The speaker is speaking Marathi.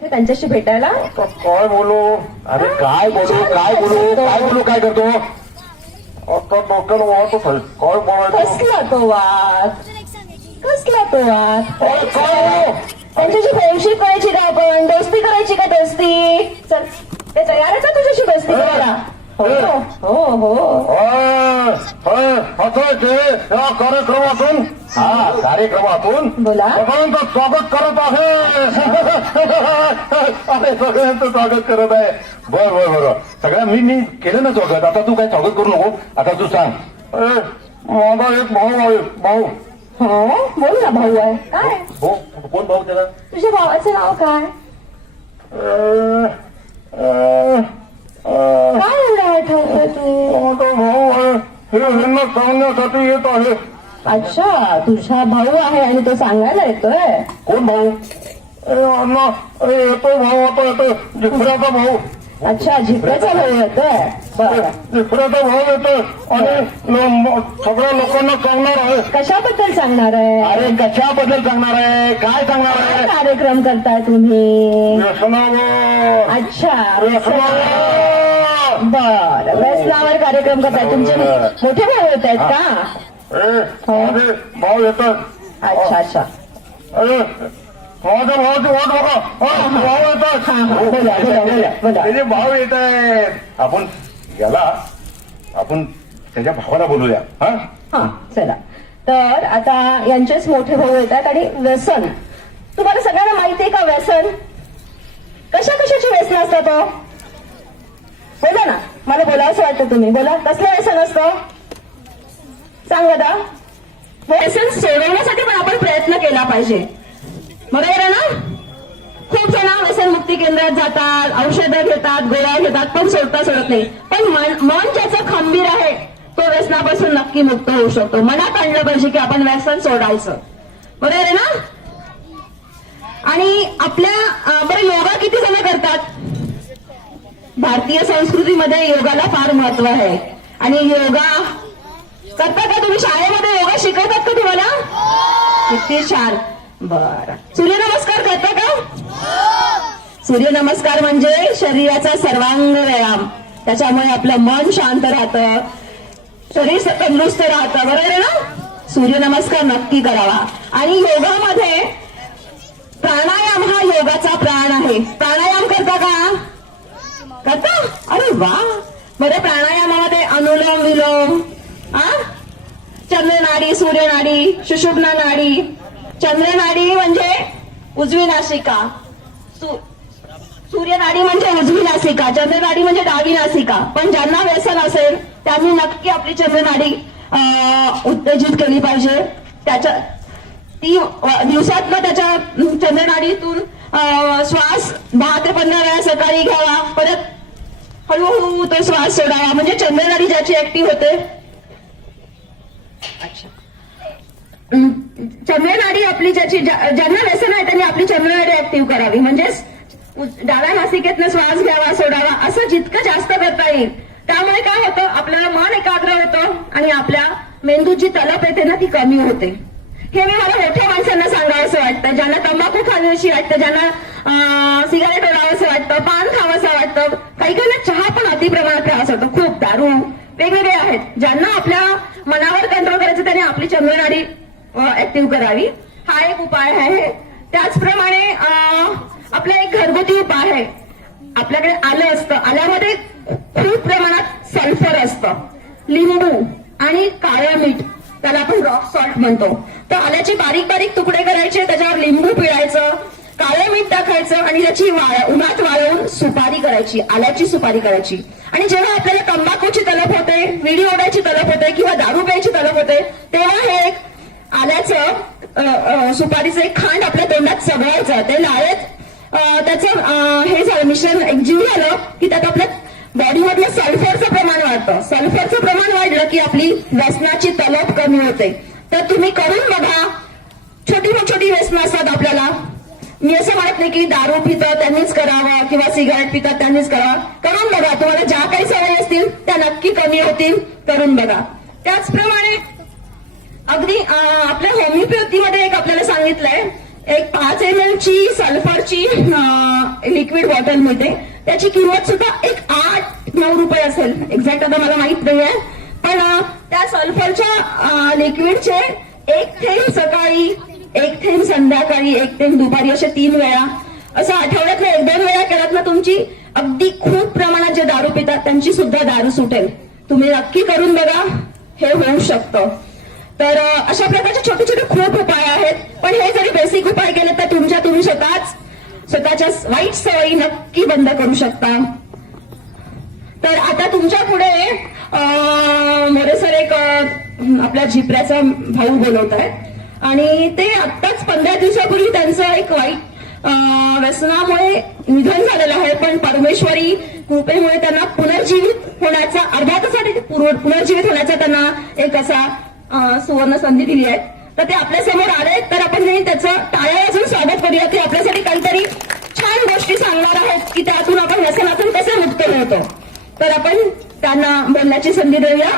त्यांच्याशी भेटायला. काय बोलू? अरे काय बोलू काय करतो? आता डोक्याला वाहतच आहे. काय बोलायचं? कसला तो वाद काय त्यांच्याशी फ्रेंडशिप करायची का आपण? दोस्ती करायची का? दोस्ती चल ते तयार आहे का तुझ्याशी दोस्ती करायला? हो हसायचे या कार्यक्रमातून बोला. सगळ्यांचं स्वागत करत आहे. अरे सगळ्यांचं स्वागत करत आहे. बर सगळ्या मी केलं ना स्वागत. आता तू काय स्वागत करू नको. आता तू सांग. माझा एक भाऊ आहे. भाऊ हो बोल ना. भाऊ आहे काय? हो कोण भाऊ त्याला? तुझ्या भावाचं नाव काय? काय एवढं आठवतोय तू? माझा भाऊ आहे. हे ह्यांना सांगण्यासाठी येत आहे. अच्छा तुझा भाऊ आहे आणि तो सांगायला येतोय. कोण भाऊ? अण्णा येतो भाऊ. आता येतो जिफऱ्याचा भाऊ. अच्छा झिपऱ्याचा भाऊ येतोय. बरं जिफऱ्याचा भाऊ येतोय आणि सगळ्या लोकांना सांगणार आहे. कशाबद्दल सांगणार आहे? अरे कशाबद्दल सांगणार आहे? काय सांगणार काय आहे? कार्यक्रम करताय तुम्ही? व्यसनावर. अच्छा व्यसनावर. बर व्यसनावर कार्यक्रम करताय. तुमचे मोठे भाऊ येत आहेत का? माझे भाऊ येतात. अच्छा अरे माझ्या भावाची वाट बघा. भाऊ येतात. बोला. त्याचे भाऊ येत आहेत. आपण त्याच्या भावाला बोलूया. हा चला. तर आता यांचेच मोठे भाऊ येतात आणि व्यसन. तुम्हाला सगळ्यांना माहिती आहे का व्यसन? कशाची व्यसन असतात? बोला ना. मला बोलावंसं वाटतं. तुम्ही बोला. कसलं व्यसन असतं सांग आता. व्यसन सोडवण्यासाठी पण आपण प्रयत्न केला पाहिजे. बरोबर आहे ना? खूप जण व्यसन मुक्ती केंद्रात जातात, औषधं घेतात, गोळ्या घेतात, पण सोडत नाही. पण मन ज्याचं खंबीर आहे तो व्यसनापासून नक्की मुक्त होऊ शकतो. मनात आणलं पाहिजे की आपण व्यसन सोडायचं. बरोबर आहे ना? आणि आपल्या बरं योगा किती जण करतात? भारतीय संस्कृतीमध्ये योगाला फार महत्व आहे. आणि योगा करता का तुम्ही? शाळेमध्ये योगा शिकवतात का तुम्हाला? किती छान. बर सूर्यनमस्कार करता का? सूर्यनमस्कार म्हणजे शरीराचा सर्वांग व्यायाम. त्याच्यामुळे आपलं मन शांत राहतं, शरीर तंदुरुस्त राहतं. बरोबर आहे ना? सूर्यनमस्कार नक्की करावा. आणि योगामध्ये प्राणायाम हा योगाचा प्राण आहे. प्राणायाम करता का? अरे वा. बरं प्राणायामामध्ये अनुलोम विलोम, चंद्रनाडी, सूर्यनाडी, सुषुम्ना नाडी. चंद्रनाडी म्हणजे उजवी नासिका, सूर्यनाडी म्हणजे उजवी नासिका, चंद्रनाडी म्हणजे डावी नासिका. पण ज्यांना व्यसन असेल त्यांनी नक्की आपली चंद्रनाडी उत्तेजित केली पाहिजे. ती दिवसातनं त्याच्या चंद्रनाडीतून श्वास 10 ते 15 वेळा सकाळी घ्यावा. परत हळूहळू तो श्वास सोडावा. म्हणजे चंद्रनाडी ज्याची ऍक्टिव्ह होते. अच्छा चंद्रनाडी आपली ज्यांना व्यसन आहे त्यांनी आपली चंद्रनाडी ऍक्टिव्ह करावी. म्हणजेच डाव्या नासिकेतनं श्वास घ्यावा सोडावा. असं जितकं जास्त करता येईल. त्यामुळे काय होतं? आपल्याला मन एकाग्र होतं आणि आपल्या मेंदूची तलप येते ना ती कमी होते. हे मी मला मोठ्या माणसांना सांगावंसं वाटतं. ज्यांना तंबाखू खावीशी वाटतं, ज्यांना सिगारेट ओढावंसं वाटतं, पान खावंसं वाटतं, काही चहा पण अति प्रमाणात प्यावासा वाटतं, खूप दारू वेगवेगळे आहेत. ज्यांना आपल्या मनावर कंट्रोल करायचं त्यांनी आपली चंद्रनाडी ऍक्टिव्ह करावी. हा एक उपाय आहे. त्याचप्रमाणे आपला एक घरगुती उपाय आहे. आपल्याकडे आलं असतं. आल्यामध्ये खूप प्रमाणात सल्फर असतं. लिंबू आणि काळं मीठ, त्याला आपण रॉक सॉल्ट म्हणतो. तर आल्याचे बारीक बारीक तुकडे करायचे, त्याच्यावर लिंबू पिळायचं, काळं मीठ टाकायचं आणि त्याची उन्हात वाळवून सुपारी करायची, आल्याची सुपारी करायची. आणि जेव्हा आपल्याला तंबाखूची तलप होते, विडी ओढायची तलप होते किंवा दारू प्यायची तलप होते, तेव्हा हे एक आल्याचं सुपारीचं एक खांड आपल्या तोंडात चघळायचं. ते लाळेत त्याचं हे झालं मिश्रण एकजीव झालं की त्यात आपल्या बॉडीमधलं सल्फरचं प्रमाण वाढतं. सल्फरचं प्रमाण वाढलं की आपली व्यसनाची तलप कमी होते. तर तुम्ही करून बघा. छोटी व्यसनं असतात आपल्याला. मी असं म्हणत नाही की दारू पितं त्यांनीच करावं किंवा सिगारेट पितात त्यांनीच करावं. करून बघा. तुम्हाला ज्या काही सवयी असतील त्या नक्की कमी होतील. करून बघा. त्याचप्रमाणे अगदी आपल्या होमिओपॅथीमध्ये एक आपल्याला सांगितलंय एक 5 ml ची सल्फरची लिक्विड बॉटल मिळते. त्याची किंमत सुद्धा एक 8-9 रुपये असेल, एक्झॅक्ट आता मला माहित नाहीये. पण त्या सल्फरच्या लिक्विडचे 1 थेंब सकाळी, 1 थेंब संध्याकाळी, 1 थेंब दुपारी, असे 3 वेळा, असं आठवड्यातनं 1-2 वेळा केलात ना, तुमची अगदी खूप प्रमाणात जे दारू पितात त्यांची सुद्धा दारू सुटेल. तुम्ही नक्की करून बघा, हे होऊ शकतं. तर अशा प्रकारचे छोटे छोटे खूप उपाय आहेत. पण हे जरी बेसिक उपाय केले तर तुम्ही स्वतःच्या वाईट सवयी नक्की बंद करू शकता. तर आता तुमच्या पुढे मोरे सर एक आपल्या झिपऱ्याचा भाऊ बोलवत आहेत आणि ते आत्ताच 15 दिवसापूर्वी त्यांचं एक वाईट व्यसनामुळे निधन झालेलं आहे. पण परमेश्वरी कृपेमुळे त्यांना पुनर्जीवित होण्याचा, अर्ध्या तासासाठी पुनर्जीवित होण्याचा त्यांना एक असा सुवर्ण संधी दिली आहे. तर ते आपल्या समोर आले, तर आपण त्याचं टाळ्या वाजून स्वागत करूया. ते आपल्यासाठी काहीतरी छान गोष्टी सांगणार आहेत की त्यातून आपण व्यसनातून कसे मुक्त होतो. तर आपण त्यांना बोलण्याची संधी देऊया.